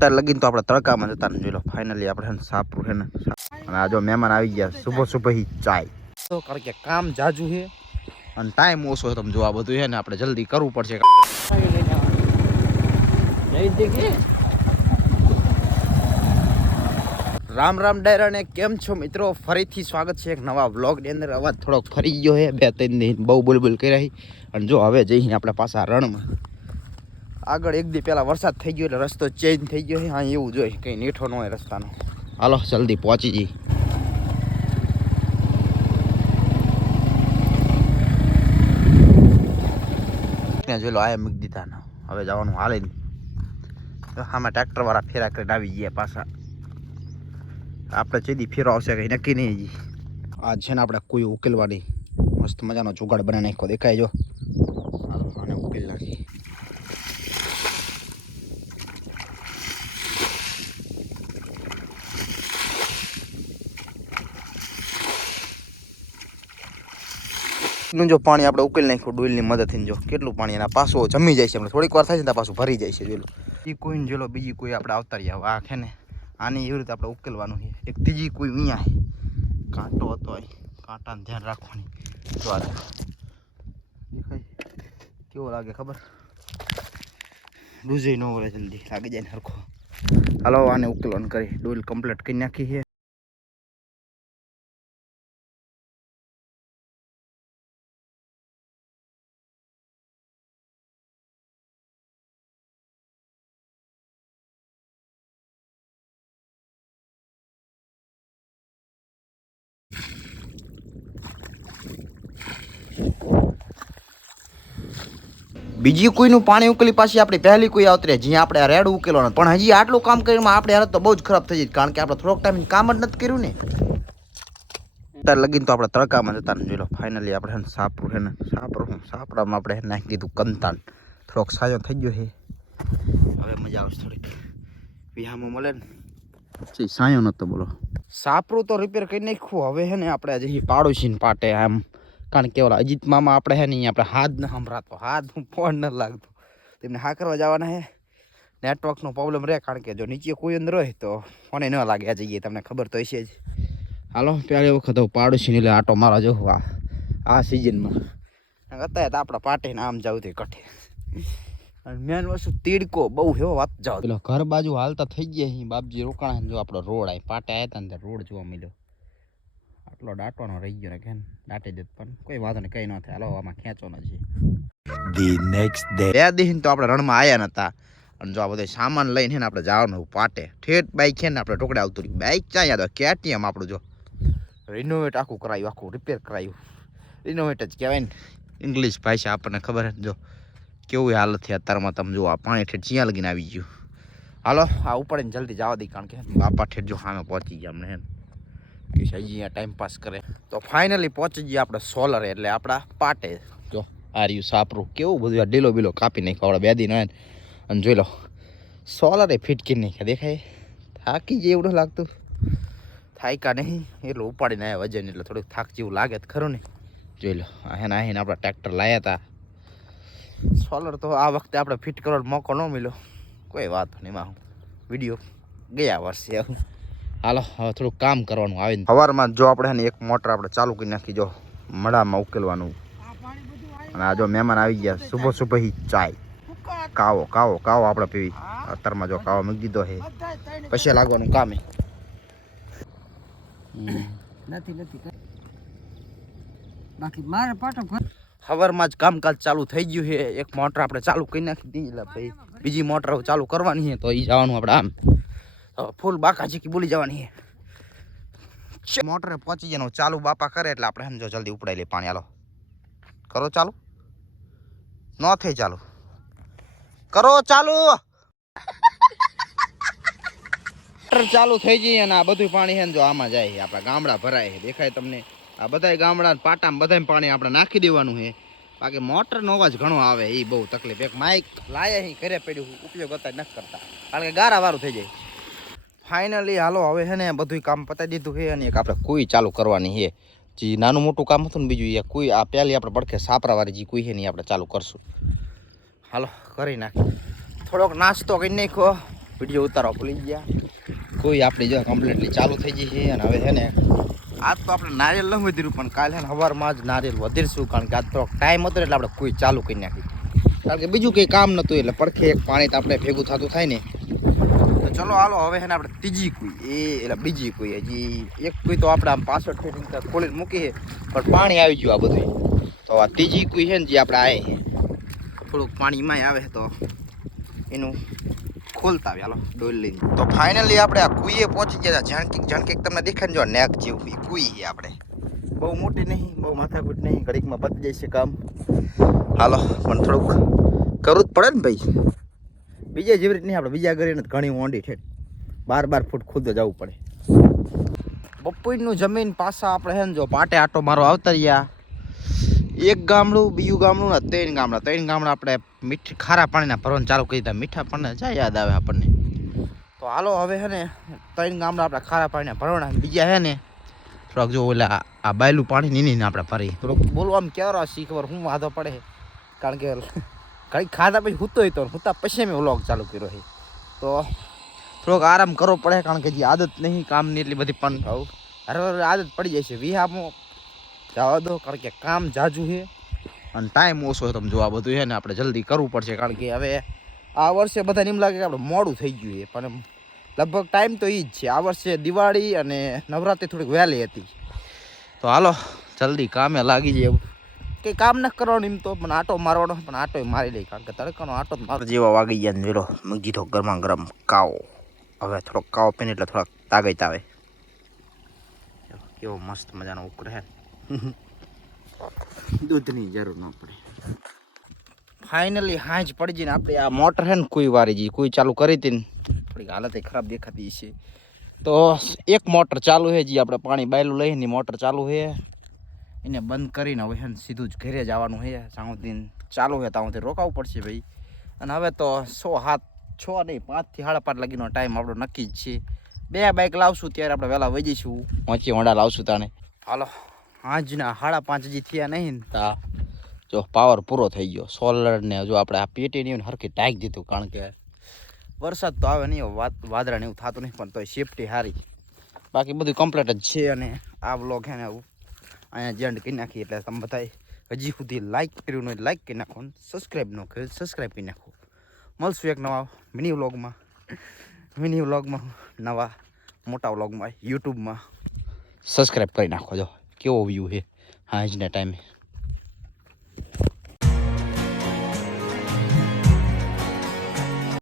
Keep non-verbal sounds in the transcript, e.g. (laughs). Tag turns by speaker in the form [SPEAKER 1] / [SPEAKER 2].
[SPEAKER 1] અત્યારે લગીને તો આપણે તડકામાં જતા ને જોઈ લો ફાઇનલી આપણે ને સાપરું છે ને અને આ જો મહેમાન આવી ગયા સુબહ સુબહ ચાય. તો કારણ કે કામ જાજુ છે. અને ટાઈમ ઓછો છે તમે જોવા બધું છે ને આપણે જલ્દી કરવું પડશે. રામ રામ ડાયરાને કેમ છો મિત્રો? ફરીથી સ્વાગત છે એક નવા વ્લોગની અંદર. અવાજ થોડોક ફરી ગયો છે બે ત્રણ દિન બહુ બુલબુલ કર્યા છે. અને જો હવે જઈને આપણે પાછા રણમાં. આગળ એક દી પહેલા વરસાદ થઈ ગયો એટલે રસ્તો ચેન્જ થઈ ગયો હા, એવું જોઈએ કંઈ નીઠો ન હોય રસ્તાનો. હાલો, જલ્દી પહોંચી જઈ ત્યાં જોઈ લો આયા મૂકી દીધા હવે જવાનું હાલે નહીં આમાં ટ્રેક્ટર વાળા ફેરા કરીને આવી ગયા પાછા. આપણે ચેદી ફેરો આવશે કંઈ નક્કી નહીં હજી. આ છે ને આપણે કોઈ ઉકેલવાની મસ્ત મજાનો જુગાડ બનાવી નાખ્યો. દેખાય જો હાલો આને ઉકેલ નાખી નું જો પાણી આપણે ઉકેલ નાખ્યું ડોલની મદદથી જો, કેટલું પાણી એના પાછું જમી જાય છે આપણે. થોડીક વાર થાય છે પાછું ભરી જાય છે, જોઈ લો. એ કોઈને જોઈ લો, બીજી કોઈ આપણે આવતારી આવો. આ છે ને, આની એવી રીતે આપણે ઉકેલવાનું છે. એક ત્રીજી કોઈ અહીંયા કાંટો હતો કાંટાને ધ્યાન રાખવાની. જો દેખાય. કેવો લાગે ખબર? ડૂઝે ન વળે જલ્દી. લાગી જાય ને હરખો. હાલો, આને ઉકેલવાનું કરી. ડોલ કમ્પ્લીટ કરી નાખી છે. બીજી કોઈનું પાણી ઉકેલી પાછી આપણી પહેલી કોઈ આવતરે જ્યાં આપણે આ રેડ ઉકેલવાનું. પણ હજી આટલું કામ કર્યું આપણી હાલત તો બહુ જ ખરાબ થઈ જાય કારણ કે આપણે થોડોક ટાઈમ કામ જ નથી કર્યું ને. અત્યારે લગીને તો આપણે તડકામાં જતા ને જોઈ લો ફાઇનલી આપણે છે ને સાપરું છે ને સાપરું સાપરામાં આપણે નાખી દીધું કંતાન. થોડોક સાજો થઈ ગયો છે. હવે મજા આવશે થોડીક. વિહામાં મળે ને. પછી સાયો નતો બોલો. સાપરું તો રિપેર કરી નાખ્યું હવે છે ને આપણે હજી પાડોશીને પાટે આમ. કારણ કે ઓલા અજીત મામા આપણે હે નહીં આપણે હાથ ન સંભળાતો. હાથ ફોન ન લાગતો. તેમને હા કરવા જવાના હે. નેટવર્કનો પ્રોબ્લેમ રહે કારણ કે જો નીચે કોઈ અંદર હોય તો ફોને ન લાગે. આ જઈએ તમને ખબર તો હશે જ. હાલો પહેલી વખત હું પાડોશીને એટલે આટો મારા જો આ આ સિઝનમાં અત્યારે તો આપણા પાટીને આમ જાવ તે કઠે. અને મેન વસ્તુ તીડકો, બહુ એવો વાત જાવ. પેલો ઘર બાજુ હાલતા થઈ ગયા અહીં બાપજી રોકાણા જો આપણો રોડ આય. પાટે આવ્યા હતા ને રોડ જોવા મળ્યો. આટલો દાટવાનો રહી ગયો ને કે દાટી દે પણ. કોઈ વાંધો નહીં કઈ ન થાય. હાલો આમાં ખેંચો નથી
[SPEAKER 2] ધી નેક્સ્ટ ડે
[SPEAKER 1] બે દિન તો આપણે રણમાં આવ્યા નતા. અને જો આ બધો સામાન લઈને ને આપણે જવાનું પાટે. ઠેઠ બાઈક છે ને આપણે ટોકડે આવતું રહ્યું બાઇક ક્યાં યાદ કેટીએમ આપણું જો. રિનોવેટ આખું કરાયું આખું રિપેર કરાયું. રિનોવેટ જ કહેવાય ને. ઇંગ્લિશ ભાષા આપણને ખબર છે ને જો. કેવું હાલત છે અત્યારમાં તમે જો આ પાણી ઠેઠ ચિયા લગીને આવી ગયું. હાલો આ ઉપાડીને જલ્દી જવા દઈ કારણ કે બાપા ઠેઠ જો સામે પહોંચી ગયા અમને કે અહીંયા ટાઈમ પાસ કરે. તો ફાઇનલી પહોંચી ગયા આપણે સોલર એટલે આપણા પાટે. જો, આ રહ્યું સાપરું. કેવું બધું આ ડીલો બીલો કાપી નાખ્યો આપણે, બે દિન હોય અને જોઈ લો સોલરે ફિટ કરી નાખ્યા, દેખાય? થાકી જાય એવું નથી લાગતું. થાયકા નહીં, એટલું ઉપાડીને આવ્યા વજન, એટલે થોડુંક થાક જેવું લાગે તો ખરું ને. જોઈ લો આને આહીને આપણા ટ્રેક્ટર લાવ્યા હતા સોલર તો આ વખતે આપણે ફિટ કરવાનો મોકો ન મળ્યો. કોઈ વાત નહીં, એમાં વીડિયો ગયા વર્ષે આવું. હાલો હવે થોડુંક કામ કરવાનું આવે ને સવારમાં જો આપણે એક મોટર આપણે ચાલુ કરી નાખી જો મડામાં ઉકેલવાનું. અને આ જો મહેમાન આવી ગયા સુબહ સુબહ હી ચાય. કાવો કાવો કાવો આપણે પીવી. અત્યારમાં જો કાવો મૂકી દીધો છે. પછી લાગવાનું કામે.
[SPEAKER 3] નથી નથી બાકી મારે પાટો ભર
[SPEAKER 1] સવારમાં જ કામકાજ ચાલુ થઈ ગયું છે. એક મોટર આપણે ચાલુ કરી નાખી દીધી એટલે ભાઈ બીજી મોટર ચાલુ કરવાની છે. તો એ જવાનું આપણે આમ. ફૂલ બાકા ચીકી બોલી જવાની છે. મોટરે પહોંચી જવાનું. ચાલુ બાપા કરે એટલે આપણે સમજો જલ્દી ઉપડાઈ લે પાણી. હાલો. કરો ચાલુ? ન થઈ ચાલુ. કરો ચાલુ! ચાલુ થઈ જઈએ અને આ બધું પાણી છે ને જો આમાં જાય આપણા ગામડા ભરાય છે. દેખાય તમને? આ બધાય ગામડા પાટામાં બધા પાણી આપણે નાખી દેવાનું છે. બાકી મોટરનો અવાજ ઘણો આવે એ બહુ તકલીફ. એક માઇક લાયા ઘરે પડ્યું ઉપયોગ અત્યારે નથી કરતા. કારણ કે ગારા વાળું થઈ જાય. ફાઇનલી હાલો, હવે છે ને બધું કામ પતાવી દીધું છે અને એક આપણે કોઈ ચાલુ કરવાની છે. જે નાનું મોટું કામ હતું ને બીજું, એ કોઈ, આ પહેલી આપણે પડખે સાપરાવાળી જે કોઈ છે ને આપણે ચાલુ કરશું. હાલો, કરી નાખ થોડોક નાસ્તો કરી નાખો વીડિયો ઉતારવા ભૂલી ગયા. કોઈ આપણી જો કમ્પ્લીટલી ચાલુ થઈ ગઈ છે અને હવે છે ને, આજ તો આપણે નારિયેલ ન વધીરું પણ કાલે સવારમાં જ નારિયેલ વધીરશું કારણ કે આજ થોડોક ટાઈમ હતો એટલે આપણે કોઈ ચાલુ કરી નાખી. કારણ કે બીજું કંઈ કામ નહોતું, એટલે પડખે એક પાણી તો આપણે ભેગું થતું થાય ને ચલો હાલો, હવે ને આપણે ત્રીજી કુઈ. એ એટલે બીજી કુઈ હજી. એક કુઈ તો આપણે આમ પાછળ ઠેઠ ખોલીને મૂકી પણ પાણી આવી ગયું આ બધું તો આ ત્રીજી કુઈ છે ને જે આપણે આવે થોડુંક પાણીમાંય આવે તો એનું ખોલતા આવે હાલો, ડોલ લઈને. તો ફાઇનલી આપણે આ કુઈએ પહોંચી ગયા જાણકીક જાણકીક તમને દેખાય જો, નેક જેવું કુઈ આપણે. બહુ મોટી નહીં, બહુ માથાકૂટ નહીં, ઘડીકમાં પતી છે કામ. હાલો, પણ થોડુંક કરવું જ પડે ને ભાઈ. બીજા જેવી રીત નહીં આપણે બીજા ઘરે ઘણી ઊંડી છે બાર બાર ફૂટ ખુદ જવું પડે. બપોરનું જમીન પાછા આપણે હે ને જો પાટે આટો મારો આવતા રહ્યા. એક ગામડું, બીજું ગામડું ને ત્રણ ગામડા. ત્રણ ગામડા આપણે મીઠ ખારા પાણીના ભરવાનું ચાલુ કરી દીધા. મીઠા પાણીના જાય યાદ આવે આપણને. તો હાલો હવે હે ને ત્રણ ગામડા આપણે ખારા પાણીના ભરવાના. બીજા હે ને થોડાક જો ઓલા આ બાયલું પાણી ને આપણે ફરી થોડુંક આમ ક્યારે શીખવર હું વાંધો પડે. કારણ કે ઘણી ખાધા પછી હૂતો હતો હૂતા પછી મેં વ્લોગ ચાલુ કર્યો છે. તો થોડોક આરામ કરવો પડે કારણ કે જે આદત નહીં કામની એટલી બધી પણ. કહું હર આદત પડી જાય છે. વિહામાં જવા દો કારણ કે કામ જાજુ છે. અને ટાઈમ ઓછો છે તમે જોવા બધું છે ને આપણે જલ્દી કરવું પડશે કારણ કે હવે આ વર્ષે બધાને એમ લાગે કે આપણે મોડું થઈ ગયું છે. પણ લગભગ ટાઈમ તો એ જ છે. આ વર્ષે દિવાળી અને નવરાત્રિ થોડીક વહેલી હતી. તો હાલો જલ્દી કામે લાગી જાય એવું. કંઈ કામ ન કરવાનું એમ તો પણ આટો મારવાનો પણ આટો મારી લઈ કારણ કે તડકાનો આટો જ મારો. જેવા વાગી ગયા ને વેલો મૂકી દો ગરમા ગરમ કાવો. હવે થોડોક કાવો પીને એટલે થોડાક તાગત આવે કેવો મસ્ત મજાનો ઉકળે હે. (laughs) દૂધની જરૂર ન પડે. ફાઇનલી હાંજ પડી જઈને આપણે આ મોટર હે ને કોઈ વારી જી કોઈ ચાલુ કરી હતી ને થોડીક હાલત ખરાબ દેખાતી છે તો એક મોટર ચાલુ છે જે આપણે પાણી બાયલું લઈને મોટર ચાલુ છે એને બંધ કરીને હવે હેન સીધું જ ઘરે જવાનું હે. જ્યાં સુધી ચાલુ હે ત્યાં સુધી રોકાવું પડશે ભાઈ. અને હવે તો સો હાથ છ નહીં પાંચથી સાડા પાંચ લગીનો ટાઈમ આપણો નક્કી જ છે. બે બાઇક લાવશું ત્યારે આપણે વહેલા વહી જઈશું. પહોંચી હોંડા લાવશું તાને હાલો આજના સાડા પાંચ હજી થયા નહીં તા જો પાવર પૂરો થઈ ગયો. સોલર ને જો આપણે આ પેટી ને હરખી ટાંકી દીધું કારણ કે વરસાદ તો આવે નહીં વાત વાદળા ને એવું થતું નહીં પણ તોય સેફટી સારી બાકી બધું કમ્પ્લીટ જ છે. અને આ બ્લોગ છે ને આવું. અહીંયા જેન્ડ કરી નાખી એટલે તમે બધા હજી સુધી લાઇક કર્યું નહીં લાઇક કરી નાખો સબસ્ક્રાઈબ ન કર્યું સબસ્ક્રાઈબ કરી નાખો. મળશું એક નવા મિની વ્લોગમાં મિની વ્લોગમાં નવા મોટા વ્લોગમાં યુટ્યુબમાં સબસ્ક્રાઈબ કરી નાખો. જો, કેવો વ્યૂ છે? આજના ટાઈમે